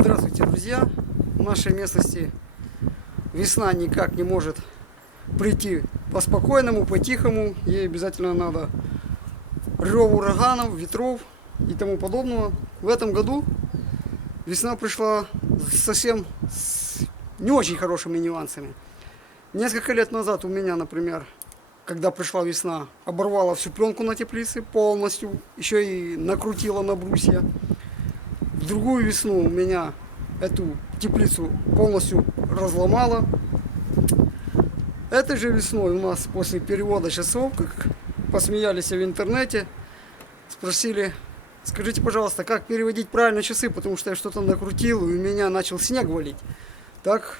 Здравствуйте, друзья! В нашей местности весна никак не может прийти по-спокойному, по-тихому. Ей обязательно надо рев ураганов, ветров и тому подобного. В этом году весна пришла совсем с не очень хорошими нюансами. Несколько лет назад у меня, например, когда пришла весна, оборвала всю пленку на теплице полностью, еще и накрутила на брусья. В другую весну у меня эту теплицу полностью разломала. Этой же весной у нас после перевода часов, как посмеялись в интернете, спросили: скажите, пожалуйста, как переводить правильно часы, потому что я что-то накрутил и у меня начал снег валить. Так,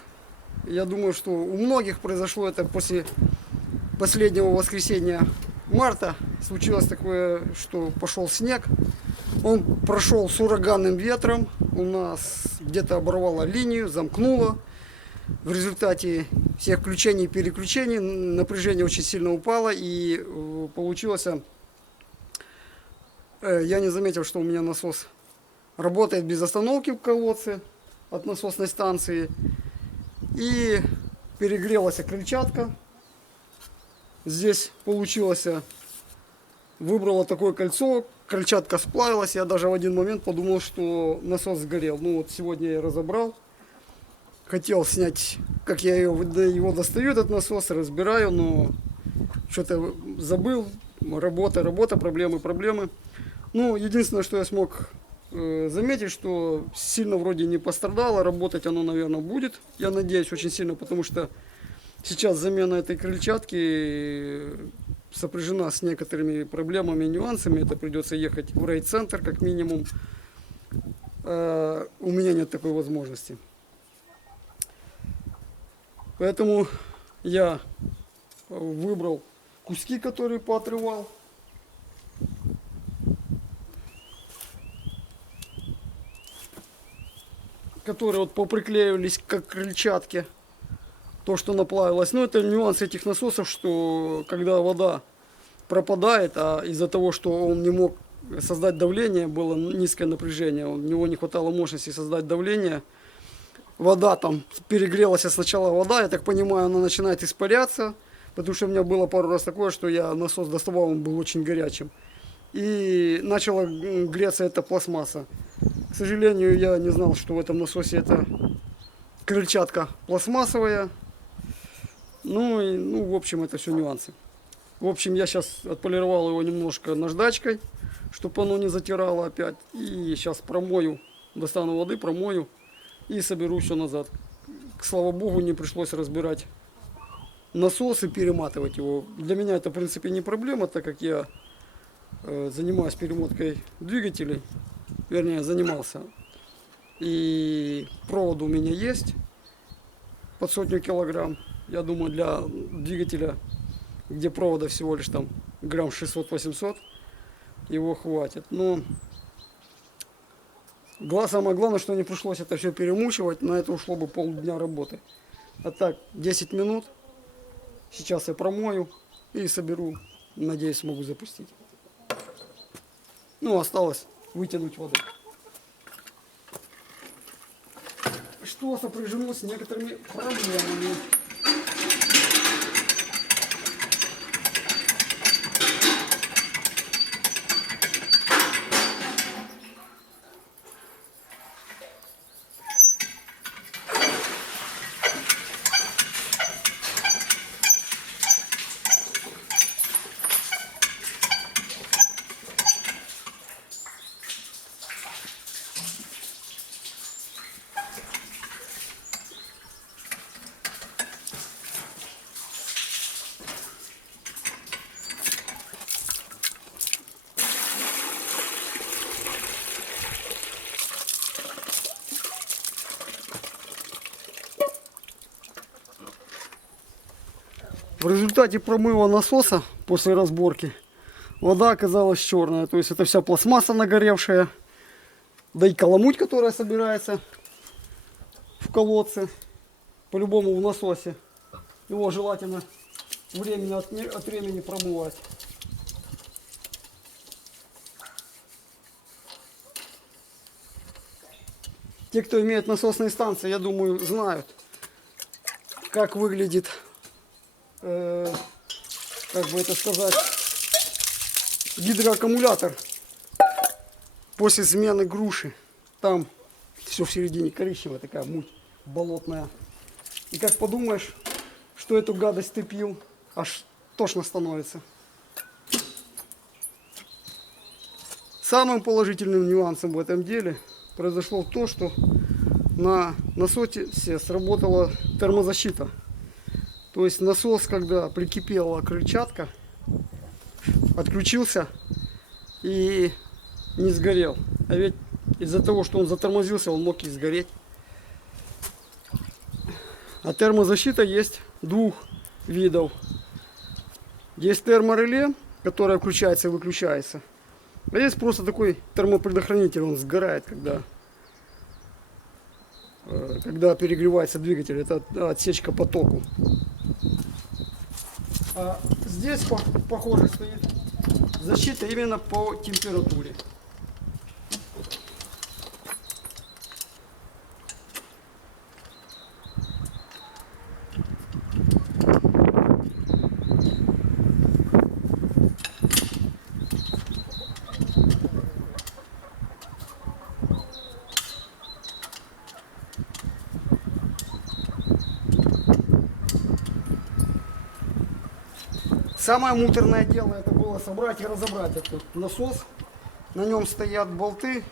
я думаю, что у многих произошло это после последнего воскресенья марта. Случилось такое, что пошел снег. Он прошел с ураганным ветром. У нас где-то оборвало линию, замкнуло. В результате всех включений и переключений напряжение очень сильно упало. И получилось... Я не заметил, что у меня насос работает без остановки в колодце от насосной станции. И перегрелась крыльчатка. Здесь получилось, выбрала такое кольцо, крыльчатка сплавилась. Я даже в один момент подумал, что насос сгорел. Ну вот сегодня я разобрал. Хотел снять, как я его достаю, этот насос, разбираю, но что-то забыл. Работа, проблемы. Ну, единственное, что я смог заметить, что сильно вроде не пострадало. Работать оно, наверное, будет. Я надеюсь, очень сильно, потому что сейчас замена этой крыльчатки сопряжена с некоторыми проблемами и нюансами. Это придется ехать в райцентр, как минимум. У меня нет такой возможности. Поэтому я выбрал куски, которые поотрывал. Которые вот поприклеивались к крыльчатке. То, что наплавилось. Но это нюанс этих насосов, что когда вода пропадает, а из-за того, что он не мог создать давление, было низкое напряжение, у него не хватало мощности создать давление, вода там перегрелась, сначала вода, я так понимаю, она начинает испаряться, потому что у меня было пару раз такое, что я насос доставал, он был очень горячим, и начала греться эта пластмасса. К сожалению, я не знал, что в этом насосе эта крыльчатка пластмассовая. Ну, в общем, это все нюансы. В общем, я сейчас отполировал его немножко наждачкой, чтобы оно не затирало опять. И сейчас промою, достану воды, промою и соберу все назад. Слава богу, не пришлось разбирать насос и перематывать его. Для меня это, в принципе, не проблема, так как я занимаюсь перемоткой двигателей. Вернее, занимался. И провод у меня есть под 100 килограмм. Я думаю, для двигателя, где провода всего лишь там грамм 600-800, его хватит. Но самое главное, что не пришлось это все перемучивать. На это ушло бы полдня работы. А так, 10 минут. Сейчас я промою и соберу. Надеюсь, смогу запустить. Ну, осталось вытянуть воду. Что сопряжено с некоторыми проблемами. В результате промыва насоса после разборки вода оказалась черная. То есть это вся пластмасса нагоревшая. Да и каламуть, которая собирается в колодце. По-любому в насосе. Его желательно от времени промывать. Те, кто имеет насосные станции, я думаю, знают, как выглядит, как бы это сказать, гидроаккумулятор после смены груши. Там все в середине коричневая, такая муть болотная. И как подумаешь, что эту гадость ты пил, аж тошно становится. Самым положительным нюансом в этом деле произошло то, что на насосе сработала термозащита. То есть насос, когда прикипела крыльчатка, отключился и не сгорел. А ведь из-за того, что он затормозился, он мог и сгореть. А термозащита есть двух видов. Есть термореле, которое включается и выключается. А есть просто такой термопредохранитель, он сгорает, когда перегревается двигатель. Это отсечка потоку. А здесь, похоже, стоит защита именно по температуре. Самое муторное дело это было собрать и разобрать этот насос. На нем стоят болты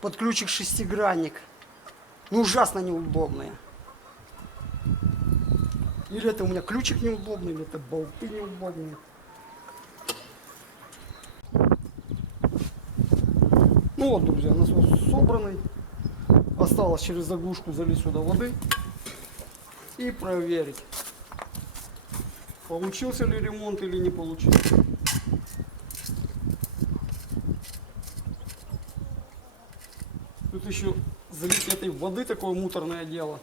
под ключик шестигранник. Ну, ужасно неудобные. Или это у меня ключик неудобный, или это болты неудобные. Ну вот, друзья, насос собранный. Осталось через заглушку залить сюда воды и проверить, получился ли ремонт или не получился. Тут еще залить этой воды такое муторное дело.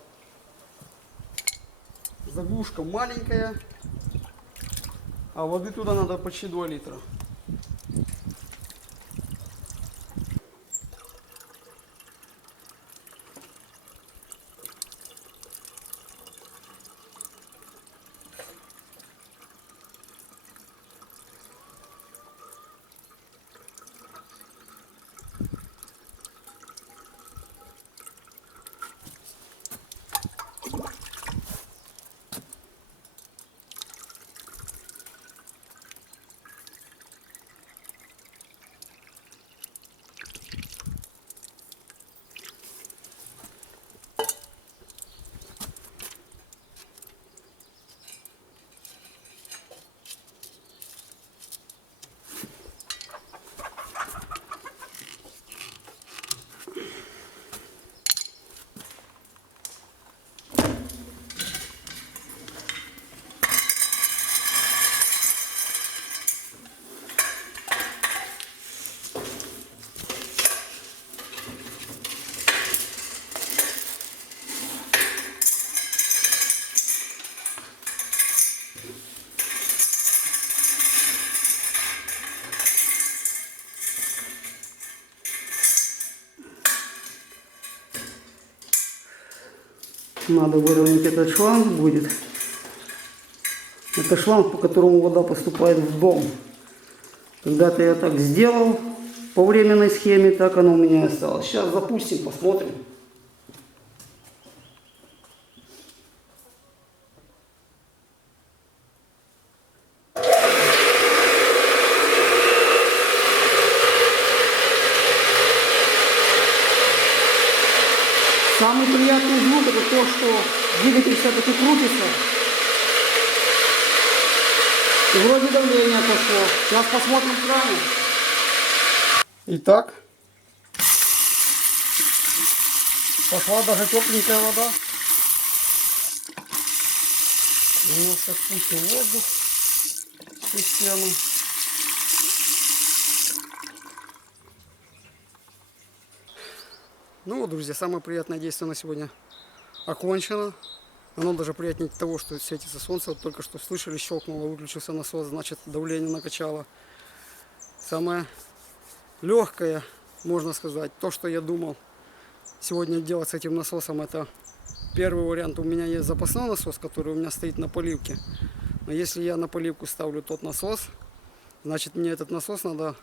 Заглушка маленькая, а воды туда надо почти 2 литра. Надо выровнять этот шланг будет. Это шланг, по которому вода поступает в дом. Когда-то я так сделал по временной схеме, так оно у меня и осталось. Сейчас запустим, посмотрим. Самый приятный звук это то, что двигатель все-таки крутится. И вроде давление пошло. Сейчас посмотрим в кране. Итак, пошла даже тепленькая вода. Немножко спустим воздух в систему. Ну вот, друзья, самое приятное действие на сегодня окончено. Оно даже приятнее того, что светится солнце. Вот только что слышали, щелкнуло, выключился насос, значит давление накачало. Самое легкое, можно сказать, то, что я думал, сегодня делать с этим насосом, это первый вариант. У меня есть запасной насос, который у меня стоит на поливке. Но если я на поливку ставлю тот насос, значит мне этот насос надо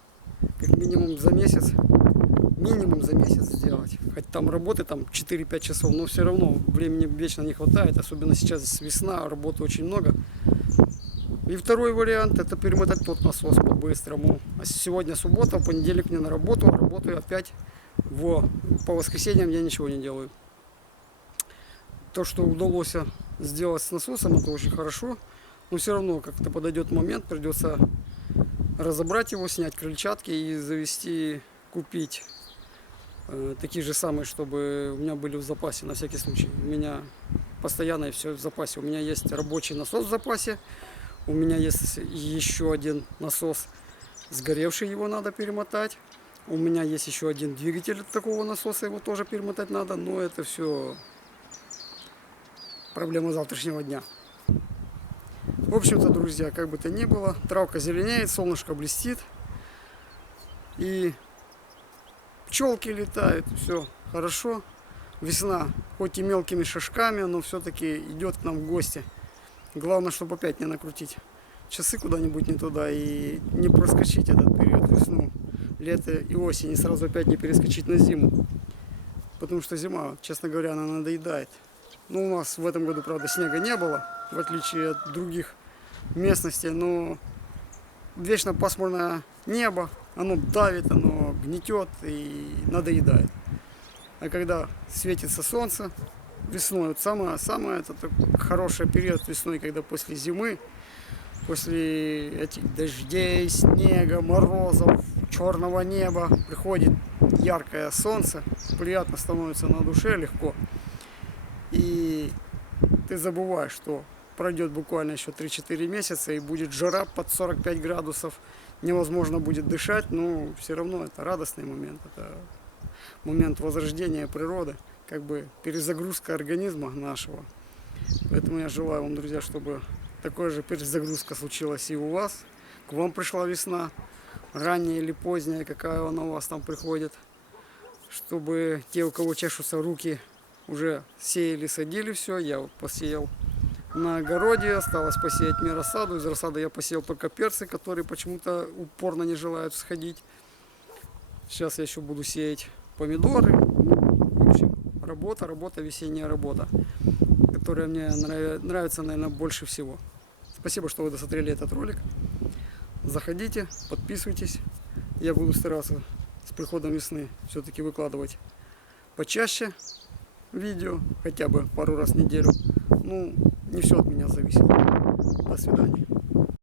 как минимум за месяц сделать. Хоть там работы там 4-5 часов, но все равно времени вечно не хватает. Особенно сейчас весна, работы очень много. И второй вариант — это перемотать тот насос по-быстрому. А сегодня суббота, в понедельник мне на работу, работаю опять по воскресеньям я ничего не делаю. То, что удалось сделать с насосом, это очень хорошо. Но все равно как-то подойдет момент, придется разобрать его, снять крыльчатки и завести, купить такие же самые, чтобы у меня были в запасе на всякий случай. У меня постоянно все в запасе. У меня есть рабочий насос в запасе. У меня есть еще один насос сгоревший, его надо перемотать. У меня есть еще один двигатель такого насоса, его тоже перемотать надо. Но это все проблема завтрашнего дня. В общем-то, друзья, как бы то ни было, травка зеленеет, солнышко блестит. И пчелки летают, все хорошо. Весна, хоть и мелкими шажками, но все-таки идет к нам в гости. Главное, чтобы опять не накрутить часы куда-нибудь не туда и не проскочить этот период весну, лето и осень, и сразу опять не перескочить на зиму. Потому что зима, честно говоря, она надоедает. Ну, у нас в этом году, правда, снега не было, в отличие от других местностей, но вечно пасмурное небо, оно давит, оно гнетет и надоедает. А когда светится солнце весной, вот самое это хороший период весной, когда после зимы, после этих дождей, снега, морозов, черного неба приходит яркое солнце, приятно становится на душе, легко. И ты забываешь, что пройдет буквально еще 3-4 месяца и будет жара под 45 градусов, невозможно будет дышать, но все равно это радостный момент, это момент возрождения природы, как бы перезагрузка организма нашего. Поэтому я желаю вам, друзья, чтобы такая же перезагрузка случилась и у вас, к вам пришла весна, ранняя или поздняя, какая она у вас там приходит, чтобы те, у кого чешутся руки, уже сеяли, садили все. Я вот посеял на огороде, осталось посеять мне рассаду. Из рассады я посеял только перцы, которые почему-то упорно не желают всходить. Сейчас я еще буду сеять помидоры. В общем, работа, весенняя работа, которая мне нравится, наверное, больше всего. Спасибо, что вы досмотрели этот ролик. Заходите, подписывайтесь. Я буду стараться с приходом весны все-таки выкладывать почаще видео, хотя бы пару раз в неделю. Ну, не все от меня зависит. До свидания.